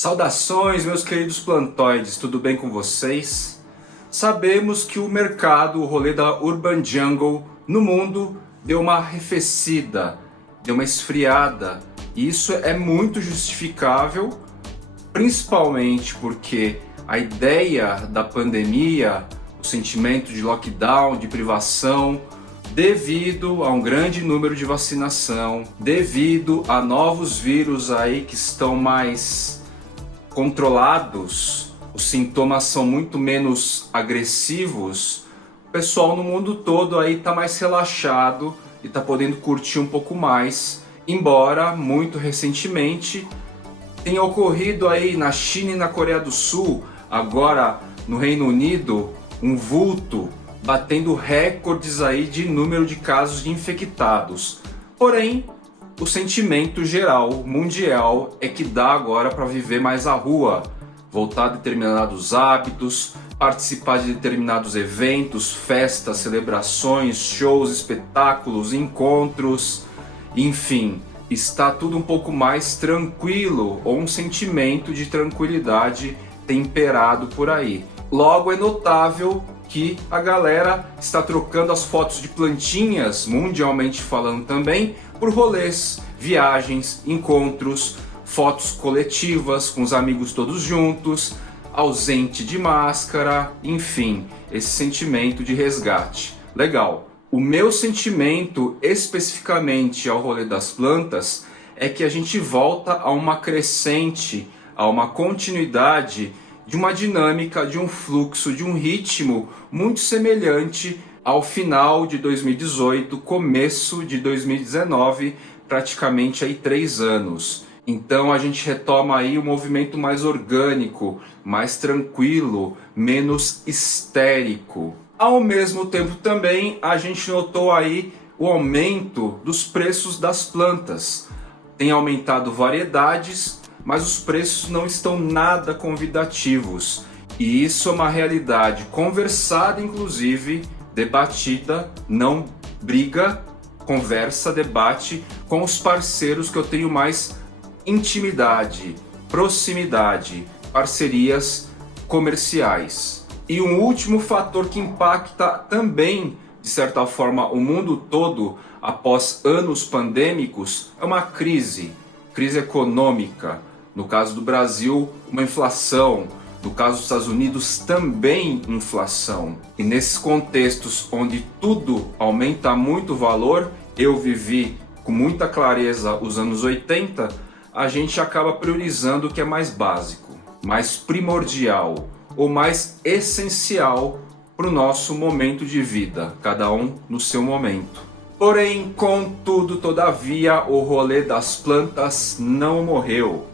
Saudações, meus queridos plantoides, tudo bem com vocês? Sabemos que o mercado, o rolê da Urban Jungle no mundo deu uma arrefecida, deu uma esfriada. E isso é muito justificável, principalmente porque a ideia da pandemia, o sentimento de lockdown, de privação, devido a um grande número de vacinação, devido a novos vírus aí que estão mais controlados, os sintomas são muito menos agressivos, o pessoal no mundo todo aí tá mais relaxado e tá podendo curtir um pouco mais, embora muito recentemente tenha ocorrido aí na China e na Coreia do Sul, agora no Reino Unido, um vulto batendo recordes aí de número de casos de infectados. Porém, o sentimento geral, mundial, é que dá agora para viver mais a rua, voltar a determinados hábitos, participar de determinados eventos, festas, celebrações, shows, espetáculos, encontros, enfim, está tudo um pouco mais tranquilo, ou um sentimento de tranquilidade temperado por aí. Logo é notável que a galera está trocando as fotos de plantinhas, mundialmente falando também, por rolês, viagens, encontros, fotos coletivas com os amigos todos juntos, ausente de máscara, enfim, esse sentimento de resgate. Legal. O meu sentimento especificamente ao rolê das plantas é que a gente volta a uma crescente, a uma continuidade de uma dinâmica, de um fluxo, de um ritmo muito semelhante ao final de 2018, começo de 2019, praticamente aí 3 anos. Então a gente retoma aí um movimento mais orgânico, mais tranquilo, menos histérico. Ao mesmo tempo também a gente notou aí o aumento dos preços das plantas. Tem aumentado variedades, mas os preços não estão nada convidativos. E isso é uma realidade conversada, inclusive, debatida, não briga, conversa, debate com os parceiros que eu tenho mais intimidade, proximidade, parcerias comerciais. E um último fator que impacta também, de certa forma, o mundo todo após anos pandêmicos é uma crise econômica. No caso do Brasil, uma inflação. No caso dos Estados Unidos, também inflação. E nesses contextos onde tudo aumenta muito o valor, eu vivi com muita clareza os anos 80, a gente acaba priorizando o que é mais básico, mais primordial ou mais essencial para o nosso momento de vida, cada um no seu momento. Porém, contudo, todavia, o rolê das plantas não morreu.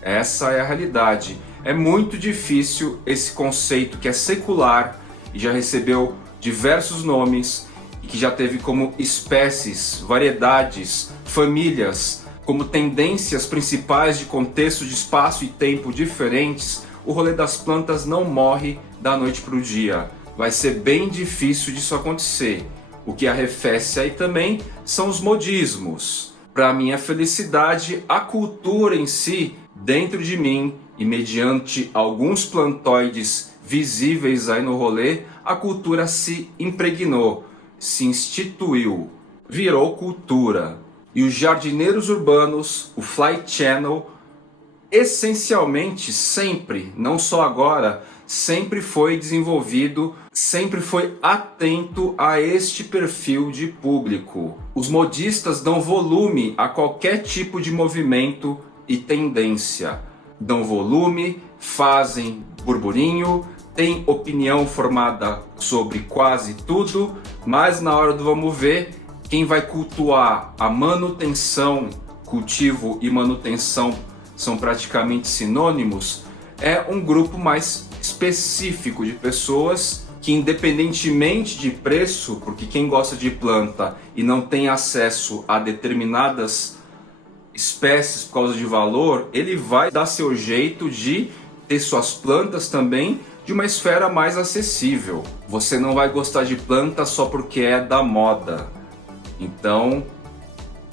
Essa é a realidade. É muito difícil esse conceito que é secular e já recebeu diversos nomes e que já teve como espécies, variedades, famílias, como tendências principais de contexto de espaço e tempo diferentes. O rolê das plantas não morre da noite para o dia. Vai ser bem difícil disso acontecer. O que arrefece aí também são os modismos. Para minha felicidade, a cultura em si, dentro de mim e mediante alguns plantoides visíveis aí no rolê, a cultura se impregnou, se instituiu, virou cultura. E os jardineiros urbanos, o Fly Channel, essencialmente sempre, não só agora, sempre foi desenvolvido, sempre foi atento a este perfil de público. Os modistas dão volume a qualquer tipo de movimento e tendência. Dão volume, fazem burburinho, têm opinião formada sobre quase tudo, mas na hora do vamos ver, quem vai cultuar a manutenção, cultivo e manutenção são praticamente sinônimos, é um grupo mais específico de pessoas que, independentemente de preço, porque quem gosta de planta e não tem acesso a determinadas espécies por causa de valor, ele vai dar seu jeito de ter suas plantas também de uma esfera mais acessível. Você não vai gostar de planta só porque é da moda. Então,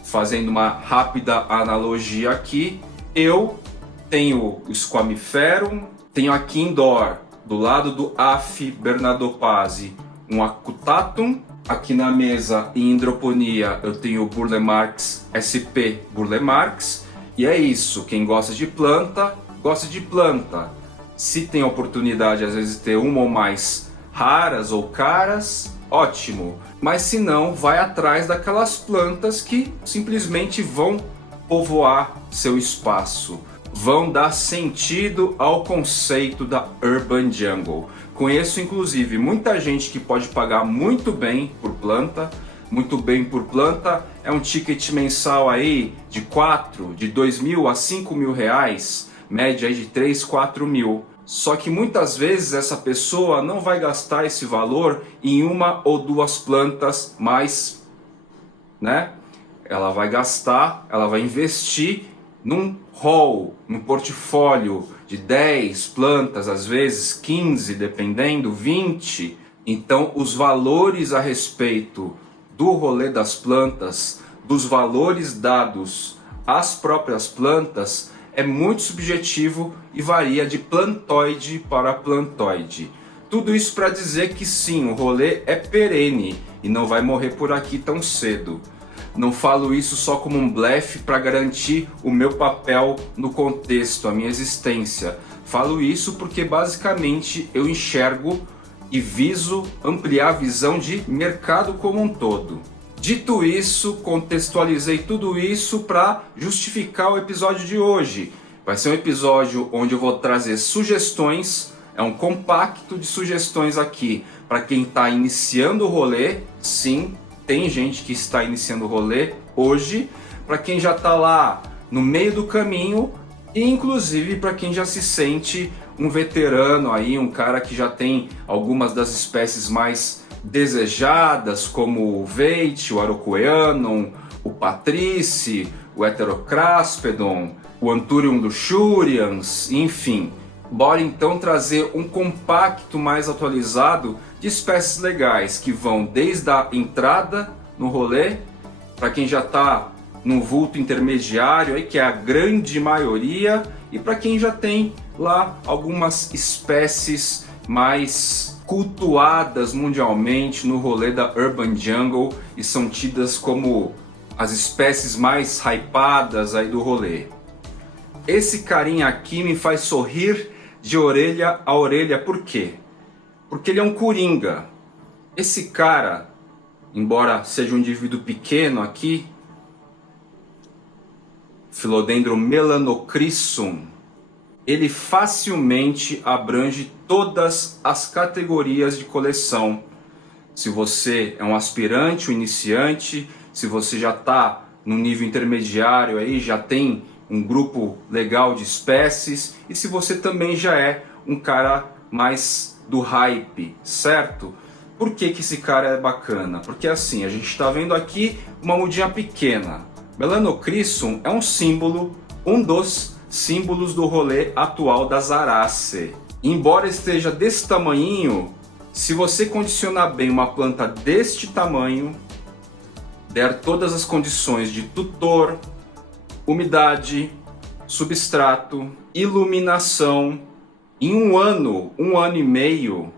fazendo uma rápida analogia aqui, eu Tenho o Squamiferum, tenho aqui indoor, do lado do Aph bernardopazi, um Acutatum. Aqui na mesa, em hidroponia, eu tenho o Burlemarx SP Burlemarx. E é isso, quem gosta de planta, gosta de planta. Se tem a oportunidade, às vezes, de ter uma ou mais raras ou caras, ótimo. Mas se não, vai atrás daquelas plantas que simplesmente vão povoar seu espaço, vão dar sentido ao conceito da Urban Jungle. Conheço inclusive muita gente que pode pagar muito bem por planta. Muito bem por planta é um ticket mensal aí de 2.000 a 5.000 reais, média aí de 3, 4 mil. Só que muitas vezes essa pessoa não vai gastar esse valor em uma ou duas plantas mais, né? Ela vai investir num hall, num portfólio de 10 plantas, às vezes 15, dependendo, 20. Então os valores a respeito do rolê das plantas, dos valores dados às próprias plantas, é muito subjetivo e varia de plantoide para plantoide. Tudo isso para dizer que sim, o rolê é perene e não vai morrer por aqui tão cedo. Não falo isso só como um blefe para garantir o meu papel no contexto, a minha existência. Falo isso porque basicamente eu enxergo e viso ampliar a visão de mercado como um todo. Dito isso, contextualizei tudo isso para justificar o episódio de hoje. Vai ser um episódio onde eu vou trazer sugestões, é um compacto de sugestões aqui para quem está iniciando o rolê. Sim, tem gente que está iniciando o rolê hoje, para quem já está lá no meio do caminho e inclusive para quem já se sente um veterano aí, um cara que já tem algumas das espécies mais desejadas, como o Veitch, o Araucoianum, o Patrice, o Heterocraspedon, o Anthurium luxurians, enfim. Bora então trazer um compacto mais atualizado de espécies legais que vão desde a entrada no rolê, para quem já está num vulto intermediário, aí, que é a grande maioria, e para quem já tem lá algumas espécies mais cultuadas mundialmente no rolê da Urban Jungle e são tidas como as espécies mais hypadas aí do rolê. Esse carinha aqui me faz sorrir de orelha a orelha, por quê? Porque ele é um coringa. Esse cara, embora seja um indivíduo pequeno aqui, Philodendron melanocrissum, ele facilmente abrange todas as categorias de coleção. Se você é um aspirante, um iniciante, se você já está no nível intermediário aí, já tem um grupo legal de espécies, e se você também já é um cara mais do hype, certo? Por que esse cara é bacana? Porque assim, a gente está vendo aqui uma mudinha pequena. Melanocrissum é um símbolo, um dos símbolos do rolê atual das Araceae. Embora esteja desse tamanhinho, se você condicionar bem uma planta deste tamanho, der todas as condições de tutor, umidade, substrato, iluminação, em um ano e meio,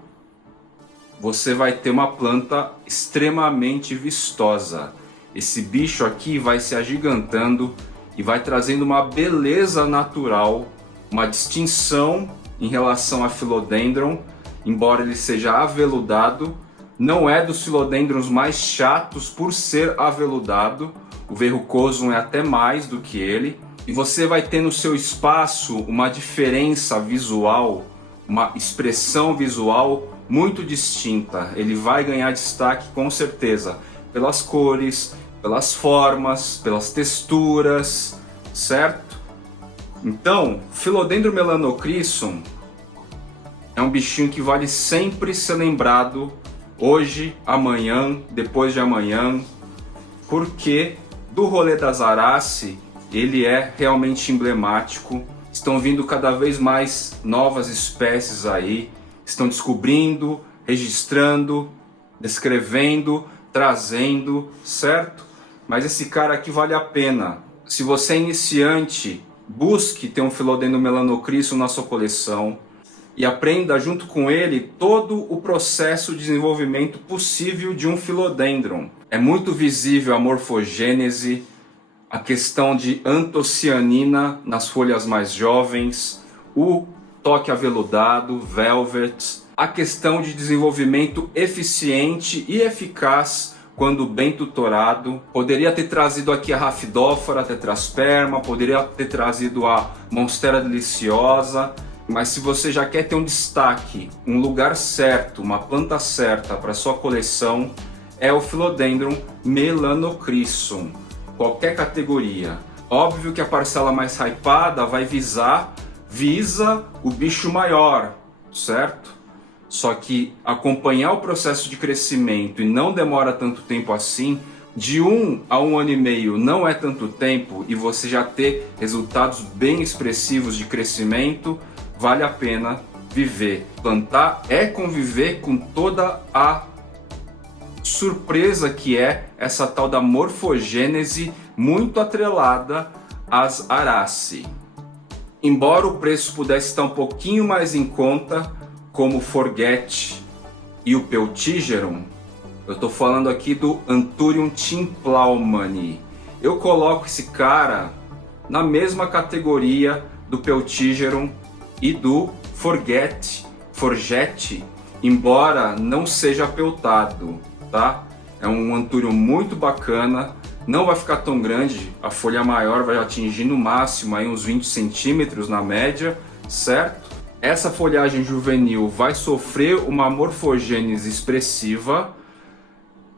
você vai ter uma planta extremamente vistosa. Esse bicho aqui vai se agigantando e vai trazendo uma beleza natural, uma distinção em relação a Philodendron, embora ele seja aveludado. Não é dos Philodendrons mais chatos por ser aveludado, o Verrucosum é até mais do que ele. E você vai ter no seu espaço uma diferença visual, uma expressão visual muito distinta. Ele vai ganhar destaque com certeza pelas cores, pelas formas, pelas texturas, certo? Então, Philodendron melanocrissum é um bichinho que vale sempre ser lembrado hoje, amanhã, depois de amanhã, porque do rolê das Araceae ele é realmente emblemático. Estão vindo cada vez mais novas espécies aí, estão descobrindo, registrando, descrevendo, trazendo, certo? Mas esse cara aqui vale a pena. Se você é iniciante busque ter um Philodendron melanocrisum na sua coleção e aprenda junto com ele todo o processo de desenvolvimento possível de um Philodendron. É muito visível a morfogênese, a questão de antocianina nas folhas mais jovens, o toque aveludado, velvet, a questão de desenvolvimento eficiente e eficaz quando bem tutorado. Poderia ter trazido aqui a Rhaphidophora, a Tetrasperma, poderia ter trazido a Monstera deliciosa, mas se você já quer ter um destaque, um lugar certo, uma planta certa para sua coleção, é o Philodendron melanocrisum, qualquer categoria. Óbvio que a parcela mais hypada visa o bicho maior, certo? Só que acompanhar o processo de crescimento e não demora tanto tempo assim, de 1 a 1 ano e meio não é tanto tempo, e você já ter resultados bem expressivos de crescimento, vale a pena viver. Plantar é conviver com toda a surpresa que é essa tal da morfogênese muito atrelada às Araceae. Embora o preço pudesse estar um pouquinho mais em conta, como o Forget e o Peltigeron, eu estou falando aqui do Anthurium timplaumani. Eu coloco esse cara na mesma categoria do Peltigeron e do Forget, embora não seja peltado, tá? É um Anthurium muito bacana, não vai ficar tão grande, a folha maior vai atingir no máximo aí uns 20 centímetros na média, certo? Essa folhagem juvenil vai sofrer uma morfogênese expressiva.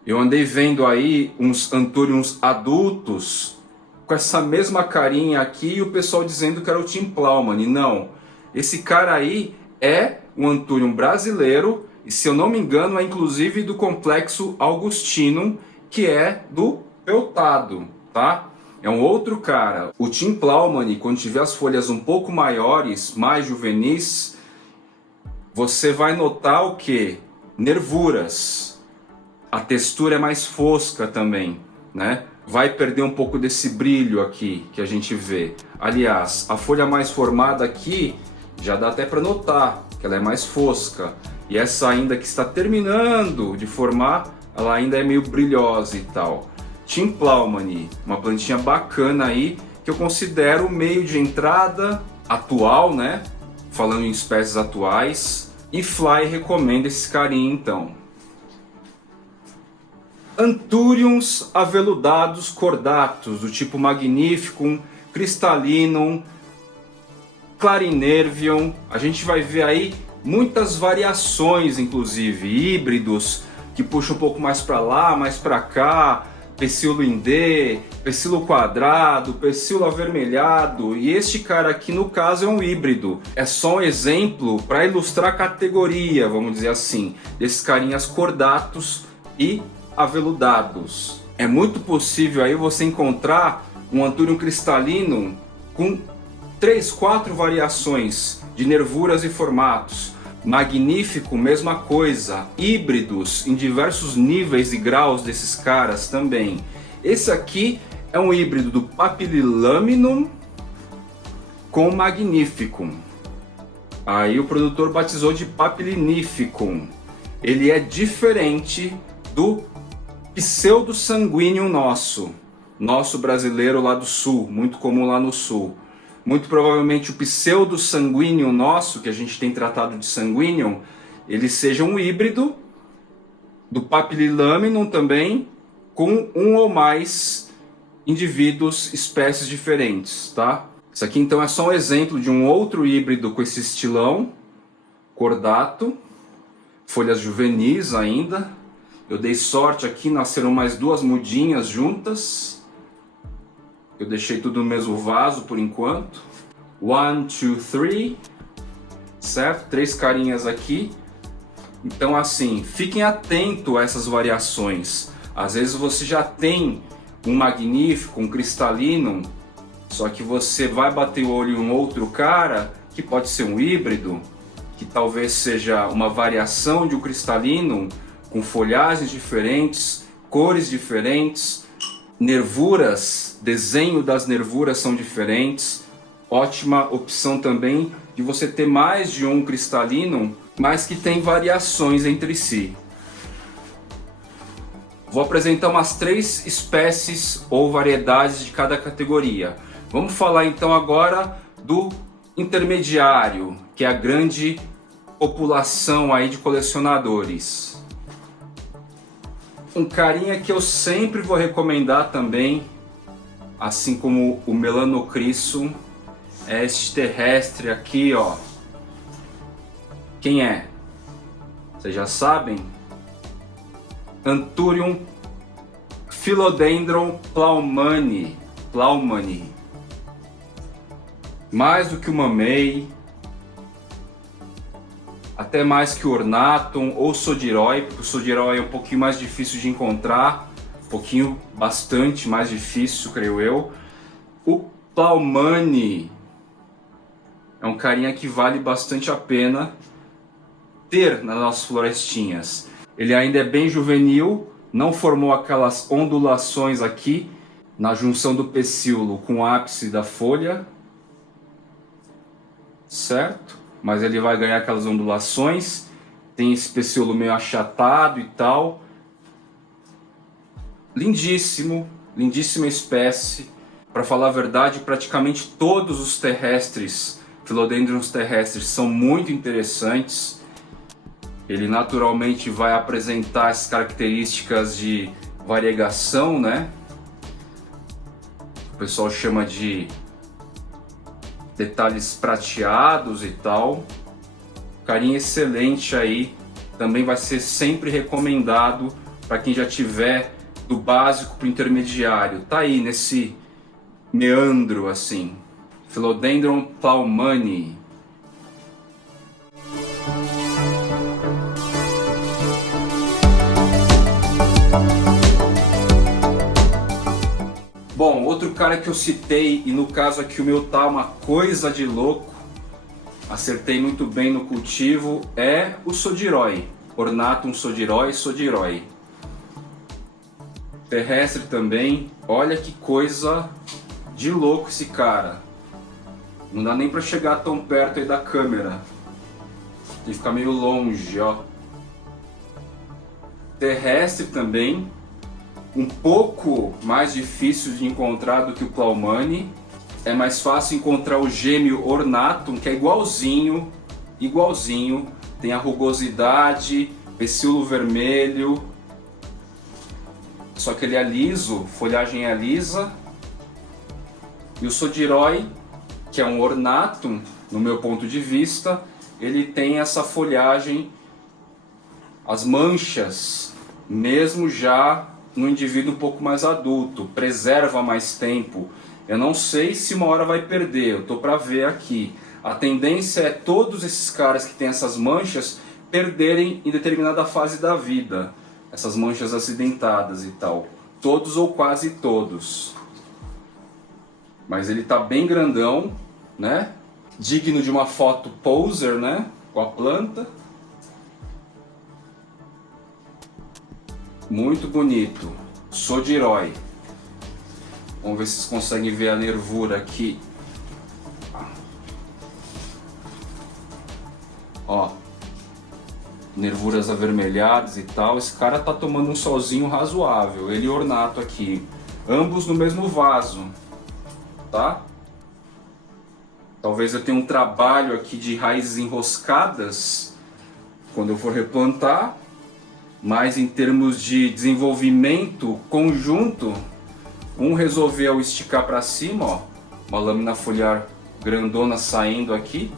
Eu andei vendo aí uns Anthuriums adultos com essa mesma carinha aqui e o pessoal dizendo que era o timplaumani. Não, esse cara aí é um Anthurium brasileiro e, se eu não me engano, é inclusive do complexo Augustinum, que é do peltado, tá? É um outro cara. O timplaumani, quando tiver as folhas um pouco maiores, mais juvenis, você vai notar o que? Nervuras. A textura é mais fosca também, né? Vai perder um pouco desse brilho aqui que a gente vê. Aliás, a folha mais formada aqui já dá até para notar que ela é mais fosca. E essa ainda que está terminando de formar, ela ainda é meio brilhosa e tal. Timplaumani, uma plantinha bacana aí, que eu considero o meio de entrada atual, né? Falando em espécies atuais. E Fly recomenda esse carinha então. Anthuriums aveludados cordatus, do tipo Magnificum, Crystallinum, Clarinervium. A gente vai ver aí muitas variações, inclusive híbridos, que puxam um pouco mais para lá, mais para cá. Pecíolo indê, pecíolo quadrado, pecíolo avermelhado, e este cara aqui no caso é um híbrido. É só um exemplo para ilustrar a categoria, vamos dizer assim, desses carinhas cordatos e aveludados. É muito possível aí você encontrar um Anthurium crystallinum com 3, 4 variações de nervuras e formatos. Magnífico, mesma coisa. Híbridos em diversos níveis e graus desses caras também. Esse aqui é um híbrido do Papililaminum com Magnificum. Aí o produtor batizou de Papilinificum. Ele é diferente do Pseudosanguineum nosso brasileiro lá do sul, muito comum lá no sul. Muito provavelmente o pseudo-sanguíneo nosso, que a gente tem tratado de sanguíneo, ele seja um híbrido do Papililaminum também, com um ou mais indivíduos, espécies diferentes, tá? Isso aqui então é só um exemplo de um outro híbrido com esse estilão, cordato, folhas juvenis ainda. Eu dei sorte aqui, nasceram mais 2 mudinhas juntas. Eu deixei tudo no mesmo vaso por enquanto. 1, 2, 3. Certo? 3 carinhas aqui. Então assim, fiquem atentos a essas variações. Às vezes você já tem um Magnífico, um Crystallinum, só que você vai bater o olho em um outro cara, que pode ser um híbrido, que talvez seja uma variação de um Crystallinum, com folhagens diferentes, cores diferentes, nervuras, desenho das nervuras são diferentes. ótima opção também de você ter mais de um cristalino, mas que tem variações entre si. Vou apresentar umas 3 espécies ou variedades de cada categoria. Vamos falar então agora do intermediário, que é a grande população aí de colecionadores. Um carinha que eu sempre vou recomendar também, assim como o Melanocrissum, é este terrestre aqui, ó. Quem é? Vocês já sabem? Anthurium Philodendron Plaumani. Mais do que o Mamei, até mais que o Ornatum ou Sodiroy, porque o Sodiroy é um pouquinho mais difícil de encontrar, bastante mais difícil, creio eu. O Plaumani é um carinha que vale bastante a pena ter nas nossas florestinhas. Ele ainda é bem juvenil, não formou aquelas ondulações aqui na junção do pecíolo com o ápice da folha, certo? Mas ele vai ganhar aquelas ondulações, tem esse pecíolo meio achatado e tal. Lindíssimo, lindíssima espécie. Para falar a verdade, praticamente todos os terrestres, Philodendrons terrestres, são muito interessantes. Ele naturalmente vai apresentar as características de variegação, né? O pessoal chama de detalhes prateados e tal. Carinha excelente aí, também vai ser sempre recomendado para quem já tiver do básico para o intermediário. Tá aí nesse meandro assim. Philodendron Plaumani. Bom, outro cara que eu citei, e no caso aqui o meu tá uma coisa de louco, acertei muito bem no cultivo, é o Sodiroy. Ornatum Sodiroy. Terrestre também. Olha que coisa de louco esse cara. Não dá nem pra chegar tão perto aí da câmera. Tem que ficar meio longe, ó. Terrestre também. Um pouco mais difícil de encontrar do que o Plaumani. É mais fácil encontrar o gêmeo Ornatum, que é igualzinho. Tem a rugosidade, pecíolo vermelho. Só que ele é liso, folhagem é lisa. E o Sodiroy, que é um Ornatum, no meu ponto de vista, ele tem essa folhagem, as manchas, mesmo já no indivíduo um pouco mais adulto, preserva mais tempo. Eu não sei se uma hora vai perder, eu tô para ver aqui. A tendência é todos esses caras que têm essas manchas perderem em determinada fase da vida, essas manchas acidentadas e tal. Todos ou quase todos. Mas ele tá bem grandão, né? Digno de uma foto poser, né? Com a planta. Muito bonito. Sodiroy. Vamos ver se vocês conseguem ver a nervura aqui. Ó. Nervuras avermelhadas e tal. Esse cara tá tomando um solzinho razoável. Ele e Ornato aqui. Ambos no mesmo vaso. Tá? Talvez eu tenha um trabalho aqui de raízes enroscadas quando eu for replantar. Mas em termos de desenvolvimento conjunto, um resolveu esticar para cima, ó, uma lâmina foliar grandona saindo aqui,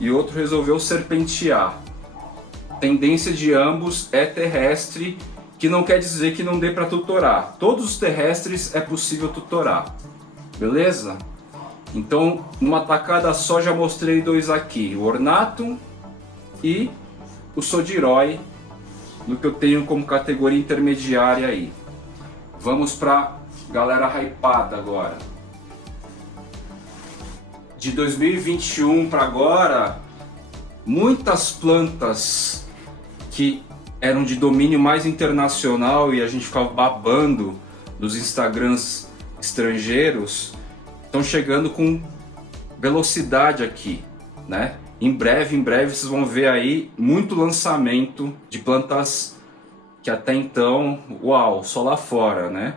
e outro resolveu serpentear. Tendência de ambos é terrestre, que não quer dizer que não dê para tutorar. Todos os terrestres é possível tutorar, beleza? Então, numa tacada só já mostrei 2 aqui, o Ornatum e o Sodiroy, no que eu tenho como categoria intermediária aí. Vamos para galera hypada agora. De 2021 para agora, muitas plantas que eram de domínio mais internacional e a gente ficava babando dos Instagrams estrangeiros estão chegando com velocidade aqui, né? Em breve vocês vão ver aí muito lançamento de plantas que até então, uau, só lá fora, né?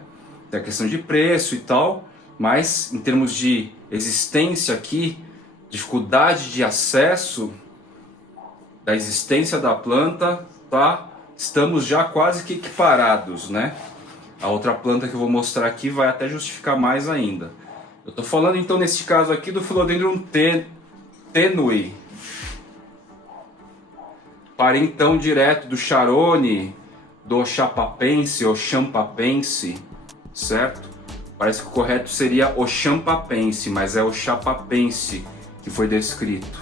Tem a questão de preço e tal, mas em termos de existência aqui, dificuldade de acesso da existência da planta, tá? Estamos já quase que equiparados, né? A outra planta que eu vou mostrar aqui vai até justificar mais ainda. Eu estou falando então nesse caso aqui do Philodendron tenue, parentão direto do Charone, do Oxapapense ou Champapense, certo? Parece que o correto seria Oxampapense, mas é Oxapapense que foi descrito.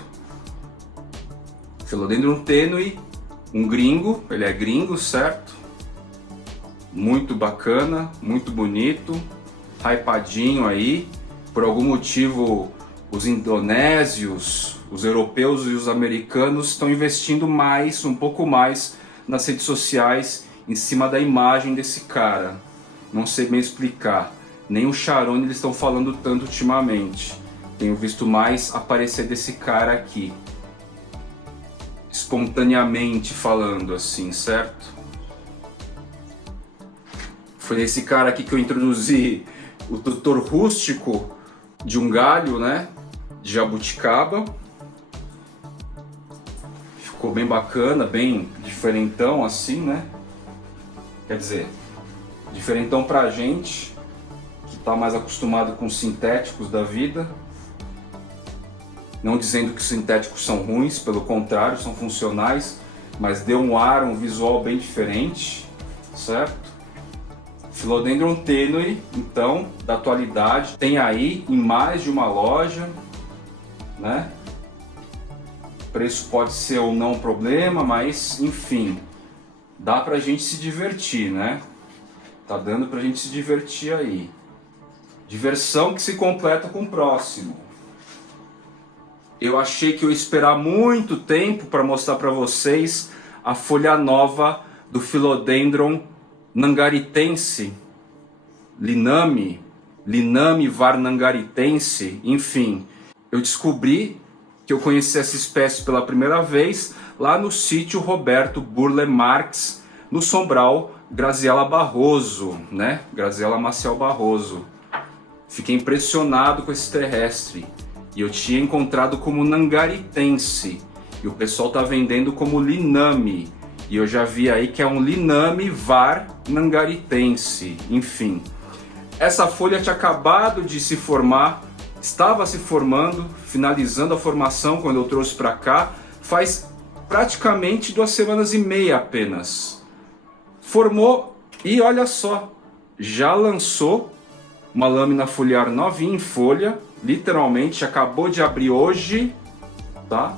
Philodendron tenue, um gringo, ele é gringo, certo? Muito bacana, muito bonito, hypadinho aí. Por algum motivo, os indonésios, os europeus e os americanos estão investindo mais, um pouco mais, nas redes sociais em cima da imagem desse cara. Não sei bem explicar. Nem o Charone eles estão falando tanto ultimamente. Tenho visto mais aparecer desse cara aqui, espontaneamente falando assim, certo? Foi nesse cara aqui que eu introduzi o tutor rústico de um galho, né, de jabuticaba. Ficou bem bacana, bem diferentão assim, né? Quer dizer, diferentão pra gente que tá mais acostumado com os sintéticos da vida. Não dizendo que os sintéticos são ruins, pelo contrário, são funcionais, mas deu um ar, um visual bem diferente, certo? Philodendron tenue, então, da atualidade, tem aí em mais de uma loja, né? O preço pode ser ou não um problema, mas enfim, dá pra gente se divertir, né? Tá dando pra gente se divertir aí. Diversão que se completa com o próximo. Eu achei que eu ia esperar muito tempo para mostrar para vocês a folha nova do Philodendron nangaritense, Liname var nangaritense, enfim. Eu descobri que eu conheci essa espécie pela primeira vez lá no sítio Roberto Burle Marx, no Sombral Graziela Barroso, né? Graziela Maciel Barroso. Fiquei impressionado com esse terrestre. E eu tinha encontrado como nangaritense. E o pessoal tá vendendo como liname. E eu já vi aí que é um Liname var nangaritense. Enfim. Essa folha tinha acabado de se formar. Estava se formando, finalizando a formação quando eu trouxe para cá. Faz praticamente 2 semanas e meia apenas. Formou e olha só. Já lançou uma lâmina foliar novinha em folha. Literalmente acabou de abrir hoje, tá?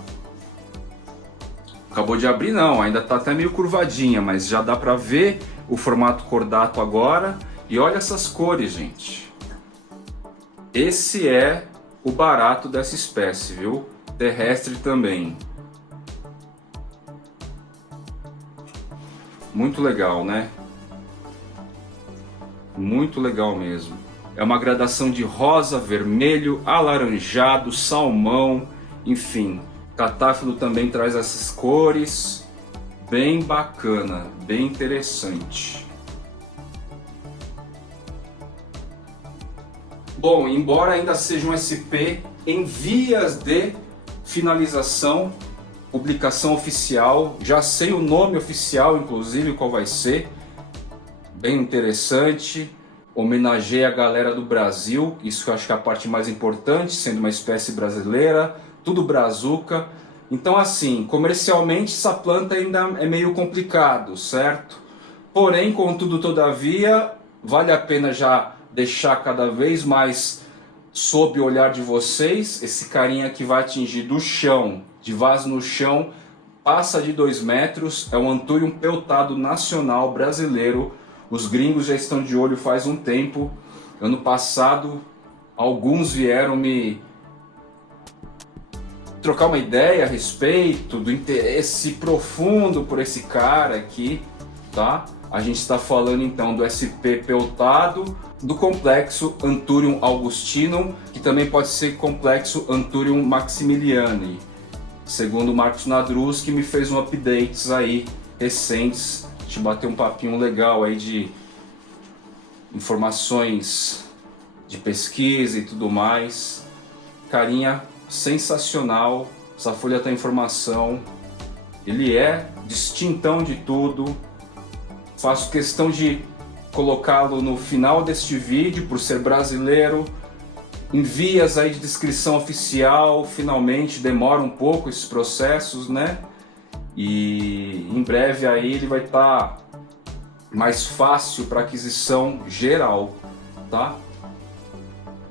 Acabou de abrir não, ainda tá até meio curvadinha, mas já dá pra ver o formato cordato agora. E olha essas cores, gente. Esse é o barato dessa espécie, viu? Terrestre também. Muito legal, né? Muito legal mesmo. É uma gradação de rosa, vermelho, alaranjado, salmão, enfim. Catáfilo também traz essas cores, bem bacana, bem interessante. Bom, embora ainda seja um SP em vias de finalização, publicação oficial, já sei o nome oficial, inclusive, qual vai ser, bem interessante. Homenageia a galera do Brasil, isso que eu acho que é a parte mais importante, sendo uma espécie brasileira, tudo brazuca. Então assim, comercialmente essa planta ainda é meio complicado, certo? Porém, contudo, todavia, vale a pena já deixar cada vez mais sob o olhar de vocês. Esse carinha que vai atingir do chão, de vaso no chão, passa de 2 metros, é um Anthurium peltado nacional brasileiro. Os gringos já estão de olho faz um tempo. Ano passado, alguns vieram me trocar uma ideia a respeito do interesse profundo por esse cara aqui. tá? A gente está falando então do SP peltado, do complexo Anthurium augustinum, que também pode ser complexo Anthurium maximiliani, segundo o Marcos Nadruz, que me fez um updates aí recentes. A gente bateu um papinho legal aí de informações de pesquisa e tudo mais. Carinha sensacional, essa folha tem informação, ele é distintão de tudo. Faço questão de colocá-lo no final deste vídeo, por ser brasileiro, em vias aí de descrição oficial. Finalmente demora um pouco esses processos, né? E em breve aí ele vai estar mais fácil para aquisição geral, tá?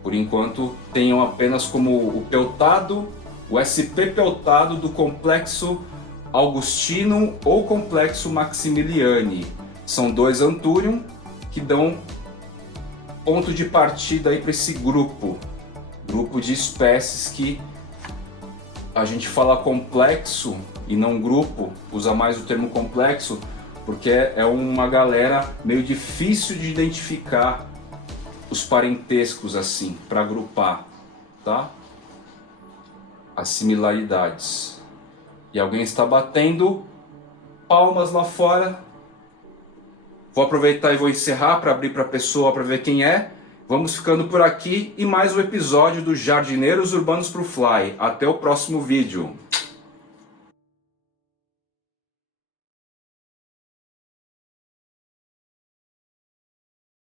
Por enquanto tenham apenas como o peltado, o SP peltado do complexo Augustinum ou complexo Maximiliani. São dois Anthurium que dão ponto de partida aí para esse grupo de espécies que a gente fala complexo e não grupo, usa mais o termo complexo porque é uma galera meio difícil de identificar os parentescos assim, para agrupar, tá? As similaridades. E alguém está batendo palmas lá fora. Vou aproveitar e vou encerrar para abrir para a pessoa para ver quem é. Vamos ficando por aqui e mais um episódio do Jardineiros Urbanos pro Fly. Até o próximo vídeo.